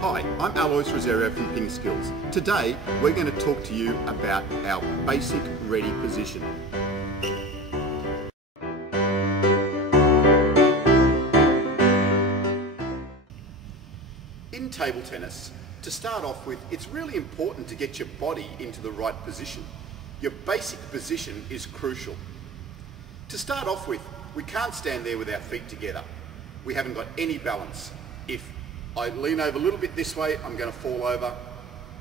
Hi, I'm Alois Rosario from Pingskills. Today we're going to talk to you about our basic ready position. In table tennis, to start off with, it's really important to get your body into the right position. Your basic position is crucial. To start off with, we can't stand there with our feet together. We haven't got any balance. If I lean over a little bit this way, I'm going to fall over,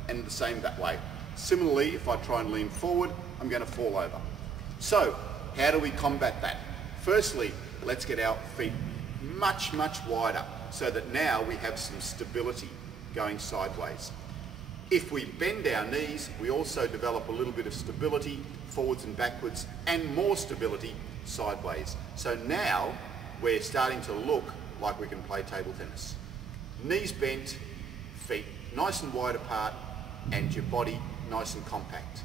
and the same that way. Similarly, if I try and lean forward, I'm going to fall over. So, how do we combat that? Firstly, let's get our feet much wider so that now we have some stability going sideways. If we bend our knees, we also develop a little bit of stability forwards and backwards, and more stability sideways. So now we're starting to look like we can play table tennis. Knees bent, feet nice and wide apart, and your body nice and compact.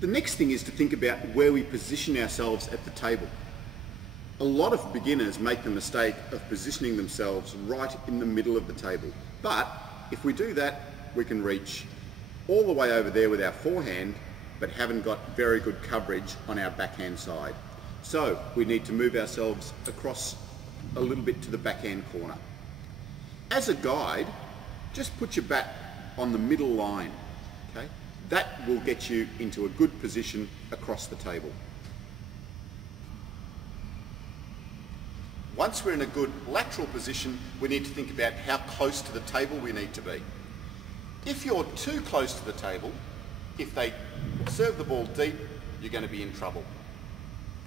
The next thing is to think about where we position ourselves at the table. A lot of beginners make the mistake of positioning themselves right in the middle of the table. But if we do that, we can reach all the way over there with our forehand, but haven't got very good coverage on our backhand side. So we need to move ourselves across a little bit to the backhand corner. As a guide, just put your bat on the middle line. Okay? That will get you into a good position across the table. Once we're in a good lateral position, we need to think about how close to the table we need to be. If you're too close to the table, if they serve the ball deep, you're going to be in trouble.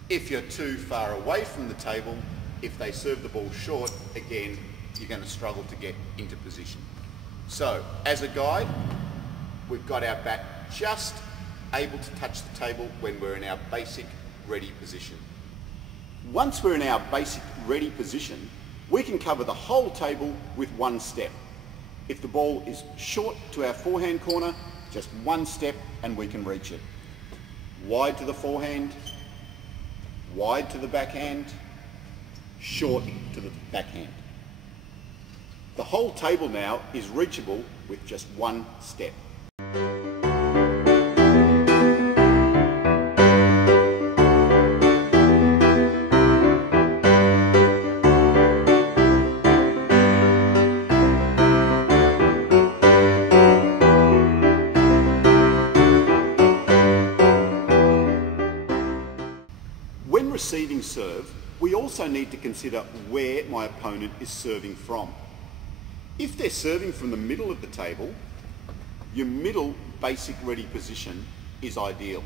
If you're too far away from the table, if they serve the ball short, again, you're going to struggle to get into position. So, as a guide, we've got our bat just able to touch the table when we're in our basic ready position. Once we're in our basic ready position, we can cover the whole table with one step. If the ball is short to our forehand corner, just one step and we can reach it. Wide to the forehand, wide to the backhand, short to the backhand. The whole table now is reachable with just one step. When receiving serve, we also need to consider where my opponent is serving from. If they're serving from the middle of the table, your middle basic ready position is ideal.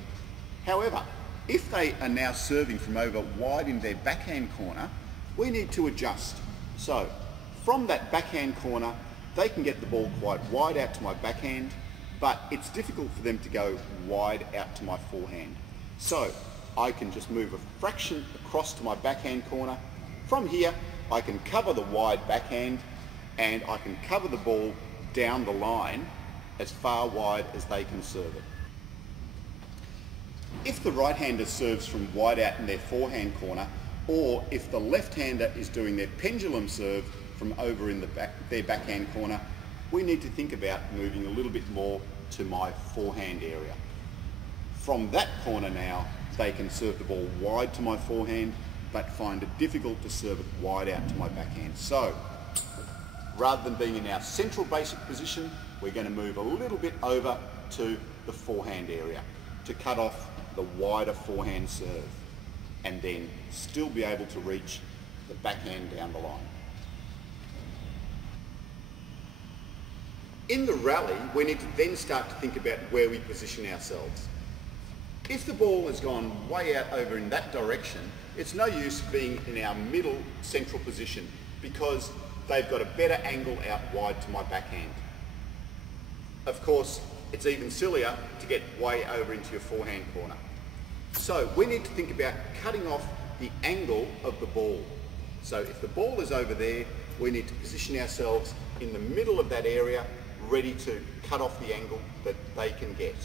However, if they are now serving from over wide in their backhand corner, we need to adjust. So, from that backhand corner, they can get the ball quite wide out to my backhand, but it's difficult for them to go wide out to my forehand. So, I can just move a fraction across to my backhand corner. From here, I can cover the wide backhand and I can cover the ball down the line as far wide as they can serve it. If the right-hander serves from wide out in their forehand corner, or if the left-hander is doing their pendulum serve from over in their backhand corner, we need to think about moving a little bit more to my forehand area. From that corner now, they can serve the ball wide to my forehand, but find it difficult to serve it wide out to my backhand. So, rather than being in our central basic position, we're going to move a little bit over to the forehand area to cut off the wider forehand serve, and then still be able to reach the backhand down the line. In the rally, we need to then start to think about where we position ourselves. If the ball has gone way out over in that direction, it's no use being in our middle central position because they've got a better angle out wide to my backhand. Of course, it's even sillier to get way over into your forehand corner. So we need to think about cutting off the angle of the ball. So if the ball is over there, we need to position ourselves in the middle of that area, ready to cut off the angle that they can get.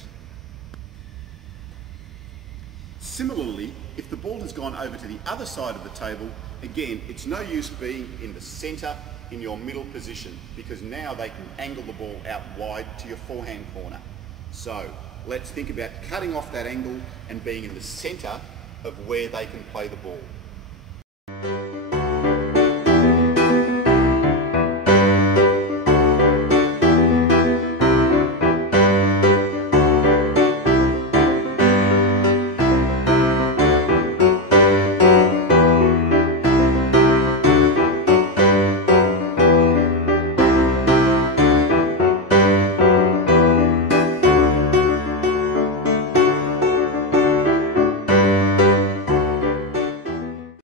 Similarly, if the ball has gone over to the other side of the table, again, it's no use being in the centre in your middle position, because now they can angle the ball out wide to your forehand corner. So let's think about cutting off that angle and being in the centre of where they can play the ball.